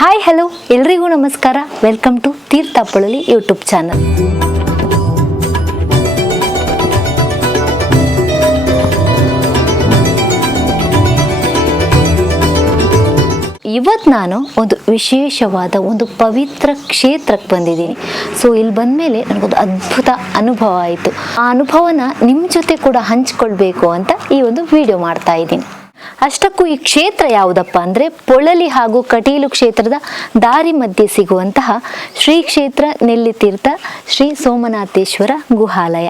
Hi hello ಎಲ್ರಿಗೂ ನಮಸ್ಕಾರ. Welcome to Theertha Polali YouTube channel. ಇವತ್ತು ನಾನು ಒಂದು ವಿಶೇಷವಾದ ಒಂದು ಪವಿತ್ರ ಕ್ಷೇತ್ರಕ್ಕೆ ಬಂದಿದ್ದೀನಿ. ಸೊ ಇಲ್ಲಿ ಬಂದಮೇಲೆ ನನಗೊಂದು ಅದ್ಭುತ ಅನುಭವ ಆಯಿತು. ಆ ಅನುಭವನ ನಿಮ್ಮ ಜೊತೆ ಕೂಡ ಹಂಚ್ಕೊಳ್ಬೇಕು ಅಂತ ಈ ಒಂದು ವಿಡಿಯೋ ಮಾಡ್ತಾ ಇದ್ದೀನಿ. ಅಷ್ಟಕ್ಕೂ ಈ ಕ್ಷೇತ್ರ ಯಾವುದಪ್ಪ ಅಂದರೆ ಪೊಳಲಿ ಹಾಗೂ ಕಟೀಲು ಕ್ಷೇತ್ರದ ದಾರಿ ಮಧ್ಯೆ ಸಿಗುವಂತಹ ಶ್ರೀ ಕ್ಷೇತ್ರ ನೆಲ್ಲಿತೀರ್ಥ ಶ್ರೀ ಸೋಮನಾಥೇಶ್ವರ ಗುಹಾಲಯ.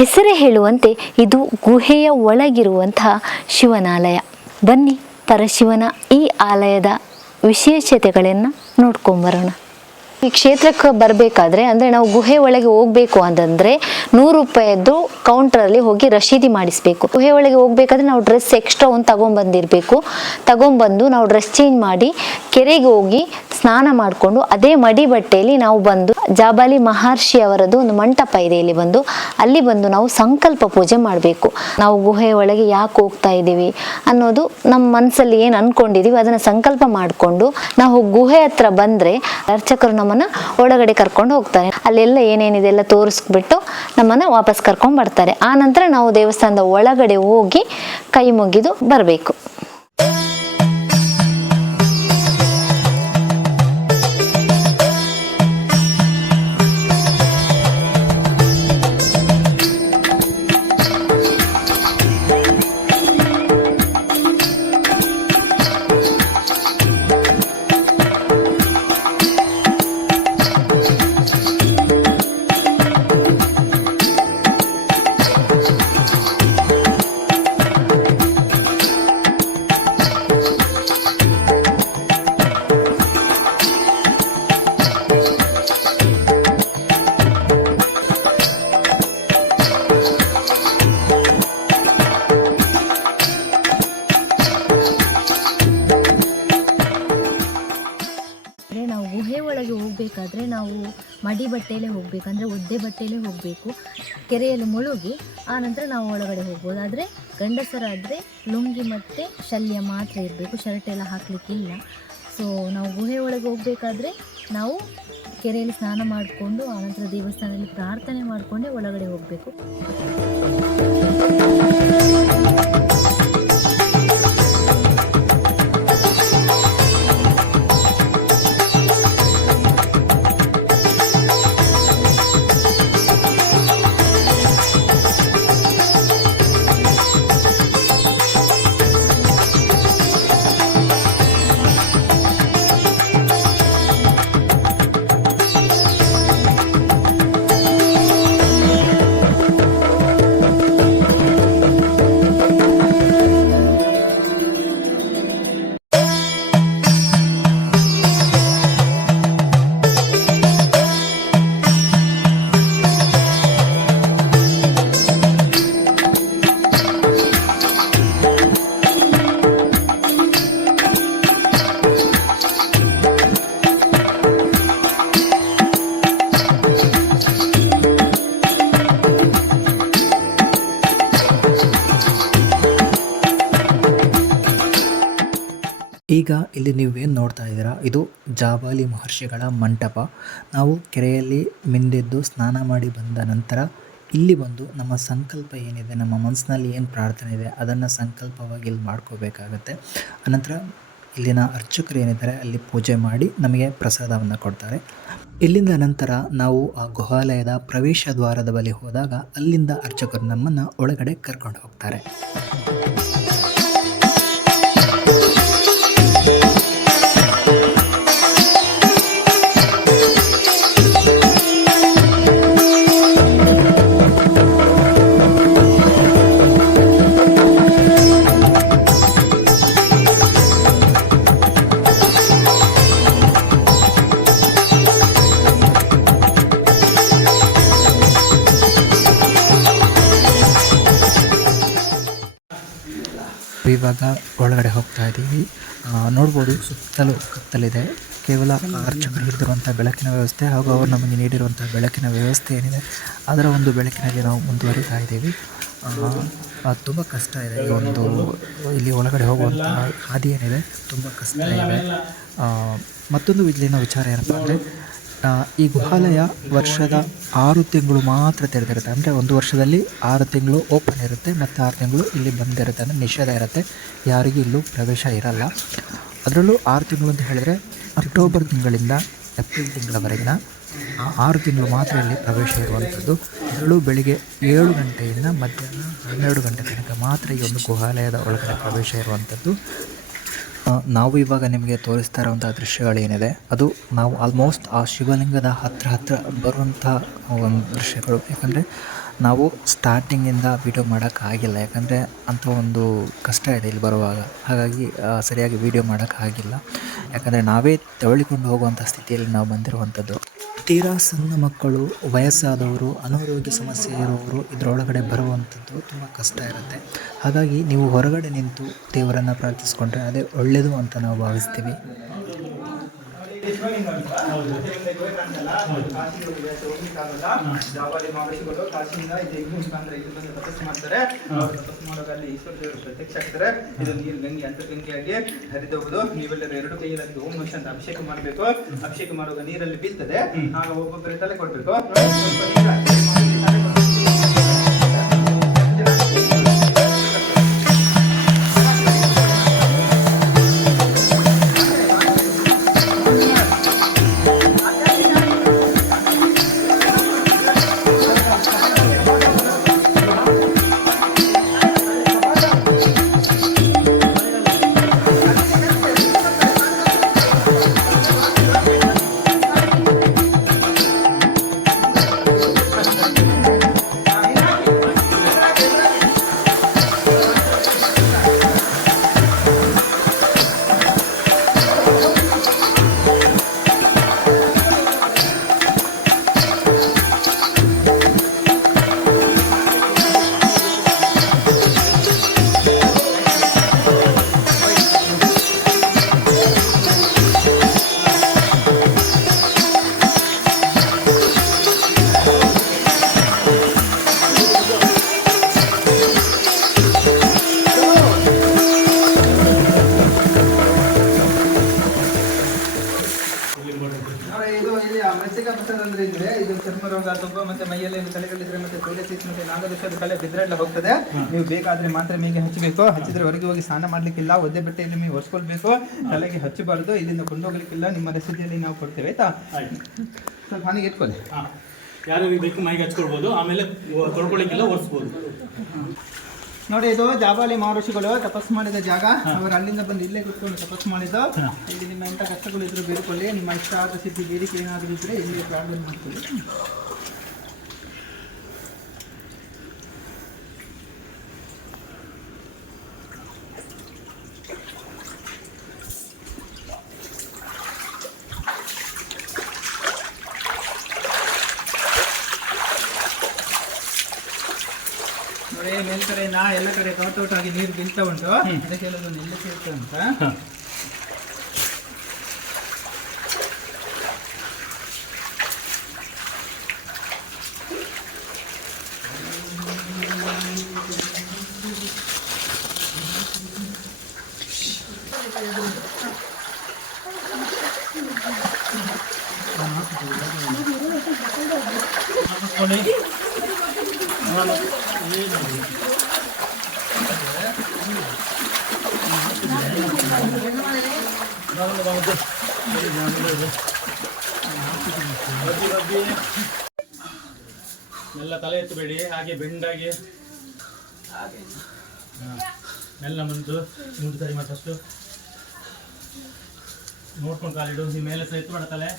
ಹೆಸರೇ ಹೇಳುವಂತೆ ಇದು ಗುಹೆಯ ಒಳಗಿರುವಂತಹ ಶಿವನಾಲಯ. ಬನ್ನಿ ಪರಶಿವನ ಈ ಆಲಯದ ವಿಶೇಷತೆಗಳನ್ನು ನೋಡ್ಕೊಂಬರೋಣ. ಈ ಕ್ಷೇತ್ರಕ್ಕೆ ಬರಬೇಕಾದ್ರೆ ಅಂದರೆ ನಾವು ಗುಹೆ ಒಳಗೆ ಹೋಗಬೇಕು ಅಂತಂದರೆ 100 ರೂಪಾಯಿದ್ದು ಕೌಂಟ್ರಲ್ಲಿ ಹೋಗಿ ರಶೀದಿ ಮಾಡಿಸ್ಬೇಕು. ಗುಹೆ ಒಳಗೆ ಹೋಗ್ಬೇಕಾದ್ರೆ ನಾವು ಡ್ರೆಸ್ ಎಕ್ಸ್ಟ್ರಾ ಒಂದು ತಗೊಂಬಂದು ನಾವು ಡ್ರೆಸ್ ಚೇಂಜ್ ಮಾಡಿ ಕೆರೆಗೆ ಹೋಗಿ ಸ್ನಾನ ಮಾಡಿಕೊಂಡು ಅದೇ ಮಡಿ ಬಟ್ಟೆಯಲ್ಲಿ ನಾವು ಬಂದು ಜಾಬಾಲಿ ಮಹರ್ಷಿ ಅವರದ್ದು ಒಂದು ಮಂಟಪ ಇದೆ, ಅಲ್ಲಿ ಬಂದು ನಾವು ಸಂಕಲ್ಪ ಪೂಜೆ ಮಾಡಬೇಕು. ನಾವು ಗುಹೆ ಒಳಗೆ ಯಾಕೆ ಹೋಗ್ತಾ ಇದ್ದೀವಿ ಅನ್ನೋದು ನಮ್ಮ ಮನಸ್ಸಲ್ಲಿ ಏನು ಅನ್ಕೊಂಡಿದೀವಿ ಅದನ್ನು ಸಂಕಲ್ಪ ಮಾಡಿಕೊಂಡು ನಾವು ಗುಹೆ ಹತ್ರ ಬಂದರೆ ಅರ್ಚಕರು ನಮ್ಮನ್ನ ಒಳಗಡೆ ಕರ್ಕೊಂಡು ಹೋಗ್ತಾರೆ. ಅಲ್ಲೆಲ್ಲ ಏನೇನಿದೆ ಎಲ್ಲ ತೋರಿಸ್ಬಿಟ್ಟು ನಮ್ಮನ್ನ ವಾಪಸ್ ಕರ್ಕೊಂಡು ಬರ್ತಾರೆ. ಆ ನಂತರ ನಾವು ದೇವಸ್ಥಾನದ ಒಳಗಡೆ ಹೋಗಿ ಕೈ ಮುಗಿದು ಬರಬೇಕು. ನಾವು ಗುಹೆ ಒಳಗೆ ಹೋಗಬೇಕಾದ್ರೆ ನಾವು ಮಡಿ ಬಟ್ಟೆಯಲ್ಲೇ ಹೋಗಬೇಕು, ಅಂದರೆ ಒದ್ದೆ ಬಟ್ಟೆಯಲ್ಲೇ ಹೋಗಬೇಕು. ಕೆರೆಯಲ್ಲಿ ಮುಳುಗಿ ಆ ನಂತರ ನಾವು ಒಳಗಡೆ ಹೋಗ್ಬೋದು. ಆದರೆ ಗಂಡಸರಾದರೆ ಲುಂಗಿ ಮತ್ತು ಶಲ್ಯ ಮಾತ್ರ ಇರಬೇಕು, ಶರ್ಟ್ ಎಲ್ಲ ಹಾಕಲಿಕ್ಕಿಲ್ಲ. ಸೊ ನಾವು ಗುಹೆ ಒಳಗೆ ಹೋಗಬೇಕಾದ್ರೆ ನಾವು ಕೆರೆಯಲ್ಲಿ ಸ್ನಾನ ಮಾಡಿಕೊಂಡು ಆನಂತರ ದೇವಸ್ಥಾನದಲ್ಲಿ ಪ್ರಾರ್ಥನೆ ಮಾಡಿಕೊಂಡೇ ಒಳಗಡೆ ಹೋಗಬೇಕು. ಈಗ ಇಲ್ಲಿ ನೀವೇನು ನೋಡ್ತಾ ಇದ್ದೀರಾ, ಇದು ಜಾಬಾಲಿ ಮಹರ್ಷಿಗಳ ಮಂಟಪ. ನಾವು ಕೆರೆಯಲ್ಲಿ ಮಿಂದೆದ್ದು ಸ್ನಾನ ಮಾಡಿ ಬಂದ ನಂತರ ಇಲ್ಲಿ ಬಂದು ನಮ್ಮ ಸಂಕಲ್ಪ ಏನಿದೆ, ನಮ್ಮ ಮನಸ್ಸಿನಲ್ಲಿ ಏನು ಪ್ರಾರ್ಥನೆ ಇದೆ ಅದನ್ನು ಸಂಕಲ್ಪವಾಗಿ ಇಲ್ಲಿ ಮಾಡ್ಕೋಬೇಕಾಗತ್ತೆ. ಅನಂತರ ಇಲ್ಲಿನ ಅರ್ಚಕರು ಏನಿದ್ದಾರೆ ಅಲ್ಲಿ ಪೂಜೆ ಮಾಡಿ ನಮಗೆ ಪ್ರಸಾದವನ್ನು ಕೊಡ್ತಾರೆ. ಇಲ್ಲಿಂದ ನಂತರ ನಾವು ಆ ಗುಹಾಲಯದ ಪ್ರವೇಶ ದ್ವಾರದ ಬಳಿ ಹೋದಾಗ ಅಲ್ಲಿಂದ ಅರ್ಚಕರು ನಮ್ಮನ್ನು ಒಳಗಡೆ ಕರ್ಕೊಂಡು ಹೋಗ್ತಾರೆ. ಇವಾಗ ಒಳಗಡೆ ಹೋಗ್ತಾ ಇದ್ದೀವಿ. ನೋಡ್ಬೋದು ಸುತ್ತಲೂ ಕತ್ತಲಿದೆ. ಕೇವಲ ಅರ್ಚಕರು ಹಿಡಿದಿರುವಂಥ ಬೆಳಕಿನ ವ್ಯವಸ್ಥೆ ಹಾಗೂ ಅವರು ನಮಗೆ ನೀಡಿರುವಂಥ ಬೆಳಕಿನ ವ್ಯವಸ್ಥೆ ಏನಿದೆ ಅದರ ಒಂದು ಬೆಳಕಿನಲ್ಲಿ ನಾವು ಮುಂದುವರಿತಾ ಇದ್ದೀವಿ. ತುಂಬ ಕಷ್ಟ ಇದೆ ಈ ಒಂದು ಇಲ್ಲಿ ಒಳಗಡೆ ಹೋಗುವಂಥ ಹಾದಿ ಏನಿದೆ ತುಂಬ ಕಷ್ಟ ಇದೆ. ಮತ್ತೊಂದು ಇಲ್ಲಿನ ವಿಚಾರ ಏನಪ್ಪ ಅಂದರೆ ಈ ಗುಹಾಲಯ ವರ್ಷದ 6 ತಿಂಗಳು ಮಾತ್ರ ತೆರೆದಿರುತ್ತೆ. ಅಂದರೆ ಒಂದು ವರ್ಷದಲ್ಲಿ 6 ತಿಂಗಳು ಓಪನ್ ಇರುತ್ತೆ ಮತ್ತು 6 ತಿಂಗಳು ಇಲ್ಲಿ ಬಂದಿರುತ್ತೆ. ಅಂದರೆ ನಿಷೇಧ ಇರುತ್ತೆ, ಯಾರಿಗೂ ಇಲ್ಲೂ ಪ್ರವೇಶ ಇರಲ್ಲ. ಅದರಲ್ಲೂ 6 ತಿಂಗಳು ಅಂತ ಹೇಳಿದ್ರೆ ಅಕ್ಟೋಬರ್ ತಿಂಗಳಿಂದ ಏಪ್ರಿಲ್ ತಿಂಗಳವರೆಗಿನ 6 ತಿಂಗಳು ಮಾತ್ರ ಇಲ್ಲಿ ಪ್ರವೇಶ ಇರುವಂಥದ್ದು. ಅದರಲ್ಲೂ ಬೆಳಿಗ್ಗೆ 7 ಗಂಟೆಯಿಂದ ಮಧ್ಯಾಹ್ನ 12 ಗಂಟೆ ತನಕ ಮಾತ್ರ ಈ ಒಂದು ಗುಹಾಲಯದ ಒಳಗಡೆ ಪ್ರವೇಶ ಇರುವಂಥದ್ದು. ನಾವು ಇವಾಗ ನಿಮಗೆ ತೋರಿಸ್ತಾ ಇರುವಂಥ ದೃಶ್ಯಗಳೇನಿದೆ ಅದು ನಾವು ಆಲ್ಮೋಸ್ಟ್ ಆ ಶಿವಲಿಂಗದ ಹತ್ರ ಬರುವಂಥ ಒಂದು ದೃಶ್ಯಗಳು. ಯಾಕಂದರೆ ನಾವು ಸ್ಟಾರ್ಟಿಂಗಿಂದ ವೀಡಿಯೋ ಮಾಡೋಕ್ಕಾಗಿಲ್ಲ, ಯಾಕಂದರೆ ಅಂಥ ಒಂದು ಕಷ್ಟ ಇದೆ ಇಲ್ಲಿ ಬರುವಾಗ. ಹಾಗಾಗಿ ಸರಿಯಾಗಿ ವೀಡಿಯೋ ಮಾಡೋಕ್ಕಾಗಿಲ್ಲ, ಯಾಕಂದರೆ ನಾವೇ ತೆವಳಿಕೊಂಡು ಹೋಗುವಂಥ ಸ್ಥಿತಿಯಲ್ಲಿ ನಾವು ಬಂದಿರುವಂಥದ್ದು. ತೀರಾ ಸಣ್ಣ ಮಕ್ಕಳು, ವಯಸ್ಸಾದವರು, ಅನಾರೋಗ್ಯ ಸಮಸ್ಯೆ ಇರುವವರು ಇದರೊಳಗಡೆ ಬರುವಂಥದ್ದು ತುಂಬ ಕಷ್ಟ ಇರುತ್ತೆ. ಹಾಗಾಗಿ ನೀವು ಹೊರಗಡೆ ನಿಂತು ದೇವರನ್ನು ಪ್ರಾರ್ಥಿಸ್ಕೊಂಡ್ರೆ ಅದೇ ಒಳ್ಳೆಯದು ಅಂತ ನಾವು ಭಾವಿಸ್ತೀವಿ. ಜಾಬಾಲಿ ಮಹರ್ಷಿಗಳು ಕಾಶಿಯಿಂದ ತಪಸ್ಸು ಮಾಡ್ತಾರೆ. ತಪಸ್ಸು ಮಾಡುವಾಗ ಅಲ್ಲಿ ಈಶ್ವರ ದೇವರು ಪ್ರತ್ಯಕ್ಷ ಆಗ್ತಾರೆ. ಇದು ನೀರು ಗಂಗೆ ಅಂತರ್ಗಂಗೆಯಾಗಿ ಹರಿದು ಹೋಗುದು. ನೀವೆಲ್ಲರೂ 2 ಕೈಯಲ್ಲಿ ಓಂ ನಮಃ ಅಂತ ಅಭಿಷೇಕ ಮಾಡಬೇಕು. ಅಭಿಷೇಕ ಮಾಡುವಾಗ ನೀರಲ್ಲಿ ಬೀಳ್ತದೆ, ಆಗ ಒಬ್ಬೊಬ್ಬರ ತಲೆ ಕೊಡ್ಬೇಕು. ಮೃತ್ತಿಕಾ ಪ್ರಸಾದ ಅಂದ್ರೆ ಇದ್ರೆ ಇದು ಚರ್ಮ ರೋಗ ತುಪ್ಪ ಮತ್ತೆ ಮೈಯಲ್ಲಿ ಕಲೆಗಳಿದ್ರೆ ಮತ್ತೆ ಸೋಲಿಸಿಸ್ ಮತ್ತೆ ನಾಗದೋಷದ ಕಲೆ ಬಿದ್ರೆಲ್ಲ ಹೋಗ್ತದೆ. ನೀವು ಬೇಕಾದ್ರೆ ಮಾತ್ರ ಮೇಗೆ ಹಚ್ಚಬೇಕು. ಹಚ್ಚಿದ್ರೆ ಹೊರಗೆ ಹೋಗಿ ಸ್ನಾನ ಮಾಡ್ಲಿಕ್ಕಿಲ್ಲ, ಒದ್ದೆ ಬಟ್ಟೆಯಲ್ಲಿ ನೀವು ಒರೆಸ್ಕೊಳ್ಬೇಕು. ತಲೆಗೆ ಹಚ್ಚಬಾರ್ದು, ಇಲ್ಲಿಂದ ಕೊಂಡೋಗ್ಲಿಕ್ಕಿಲ್ಲ. ನಿಮ್ಮ ರಸೀದಿಯಲ್ಲಿ ನಾವು ಕೊಡ್ತೇವೆ ಆಯ್ತಾ. ಸ್ವಲ್ಪ ಹಾನಿಗೆ ಇಟ್ಕೊಳ್ಳಿ. ಯಾರಿಗೆ ಬೇಕು ಮೈಗೆ ಹಚ್ಕೊಳ್ಬೋದು, ಆಮೇಲೆ ತೊಳ್ಕೊಳ್ಳಿಕ್ಕೆಲ್ಲ ಒರೆಸ್ಬೋದು. ನೋಡಿ, ಇದು ಜಾಬಾಲಿ ಮಹರ್ಷಿಗಳು ತಪಸ್ಸು ಮಾಡಿದ ಜಾಗ. ಅವರು ಅಲ್ಲಿಂದ ಬಂದು ಇಲ್ಲೇ ಕೂತ್ಕೊಂಡು ತಪಸ್ಸು ಮಾಡಿದ್ದು. ಇಲ್ಲಿ ನಿಮ್ಮ ಎಂಥ ಕಷ್ಟಗಳು ಇದ್ರೂ ಬೇಡಿಕೊಳ್ಳಿ. ನಿಮ್ಮ ಇಷ್ಟ ಆದ ಸಿದ್ಧಿ ಬೇಡಿಕೆ ಏನಾದರೂ ಇದ್ದರೆ ಇಲ್ಲಿ ಪ್ರಾರ್ಥನೆ ಮಾಡ್ಕೊಳ್ಳಿ. ನೋಡಿ, ಮೇಲ್ಕಡೆಯಿಂದ ಎಲ್ಲ ಕಡೆ ತೋಟವಾಗಿ ನೀರು ಬೀಳ್ತಾ ಉಂಟು. ಅದಕ್ಕೆ ಎಲ್ಲದು ನಿಲ್ಲಿಸಿ ಇರ್ತದೆ ಅಂತ. ಮೆಲ್ಲ ತಲೆ ಎತ್ತಬೇಡಿ, ಹಾಗೆ ಬೆಂಡಾಗಿ ಮೆಲ್ಲ ಮುಂದು ಸರಿ ಮತ್ತಷ್ಟು ನೋಡ್ಕೊಂಡು ಕಾಲಿಡು. ಈ ಮೇಲೆ ಸಹ ಎತ್ತು ತಲೆ.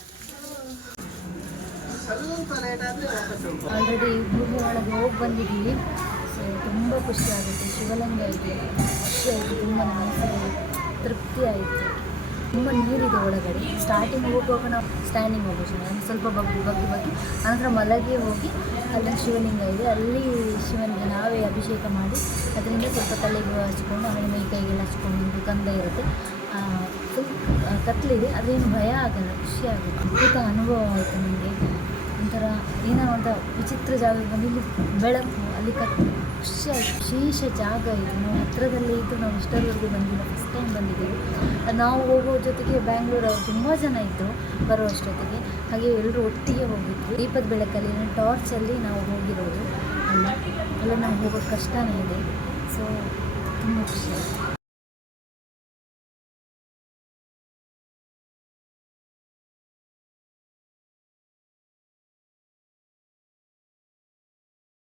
ಆಲ್ರೆಡಿ ಗುಹೆ ಒಳಗೆ ಹೋಗಿ ಬಂದಿದ್ದೀವಿ. ಸೊ ತುಂಬ ಖುಷಿ ಆಗುತ್ತೆ. ಶಿವಲಿಂಗ ಇದೆ, ಖುಷಿ ಆಯಿತು, ತುಂಬ ಮನಸ್ಸಿಗೆ ತೃಪ್ತಿ ಆಯಿತು. ತುಂಬ ನೀರಿದೆ ಒಳಗಡೆ. ಸ್ಟಾರ್ಟಿಂಗ್ ಹೋಗುವಾಗ ನಾವು ಸ್ಟ್ಯಾಂಡಿಂಗ್ ಹೋಗೋದು, ಒಂದು ಸ್ವಲ್ಪ ಬಗ್ಗಿ ಆನಂತರ ಮಲಗಿ ಹೋಗಿ ಅಲ್ಲಿ ಶಿವಲಿಂಗ ಇದೆ, ಅಲ್ಲಿ ಶಿವನಿಗೆ ನಾವೇ ಅಭಿಷೇಕ ಮಾಡಿ ಅದರಿಂದ ಸ್ವಲ್ಪ ತಲೆಗೆ ಹಚ್ಕೊಂಡು ಆಮೇಲೆ ಮೈ ಕೈಗೆಲ್ಲ ಹಚ್ಕೊಂಡು ಒಂದು ಗಂಧ ಇರುತ್ತೆ. ಸ್ವಲ್ಪ ಕತ್ತಲಿದೆ, ಅದೇನು ಭಯ ಆಗಲ್ಲ, ಖುಷಿ ಆಗುತ್ತೆ. ಅದ್ಭುತ ಅನುಭವ ಆಯಿತು ನನಗೆ. ಒಂಥರ ಏನೋ ಒಂದು ವಿಚಿತ್ರ ಜಾಗ ಬಂದು ಇಲ್ಲಿ ಬೆಳಕು, ಅಲ್ಲಿ ಖುಷಿ ಆಯಿತು. ವಿಶೇಷ ಜಾಗ ಇದು. ನಾವು ಹತ್ತಿರದಲ್ಲೇ ಇದ್ದು ನಾವು ಇಷ್ಟರವರೆಗೂ ಬಂದಿಲ್ಲ, ಫಸ್ಟ್ ಟೈಮ್ ಬಂದಿದ್ದೀವಿ. ನಾವು ಹೋಗೋ ಜೊತೆಗೆ ಬ್ಯಾಂಗ್ಳೂರವ್ರು ತುಂಬ ಜನ ಇದ್ದರು ಬರುವಷ್ಟೊತ್ತಿಗೆ, ಹಾಗೆ ಎಲ್ಲರೂ ಒಟ್ಟಿಗೆ ಹೋಗಿದ್ವಿ. ದೀಪದ ಬೆಳಕಲ್ಲಿ ಟಾರ್ಚಲ್ಲಿ ನಾವು ಹೋಗಿರೋದು. ಎಲ್ಲ ನಾವು ಹೋಗೋದು ಕಷ್ಟನೇ ಇದೆ. ಸೊ ತುಂಬ ಖುಷಿ ಆಯಿತು.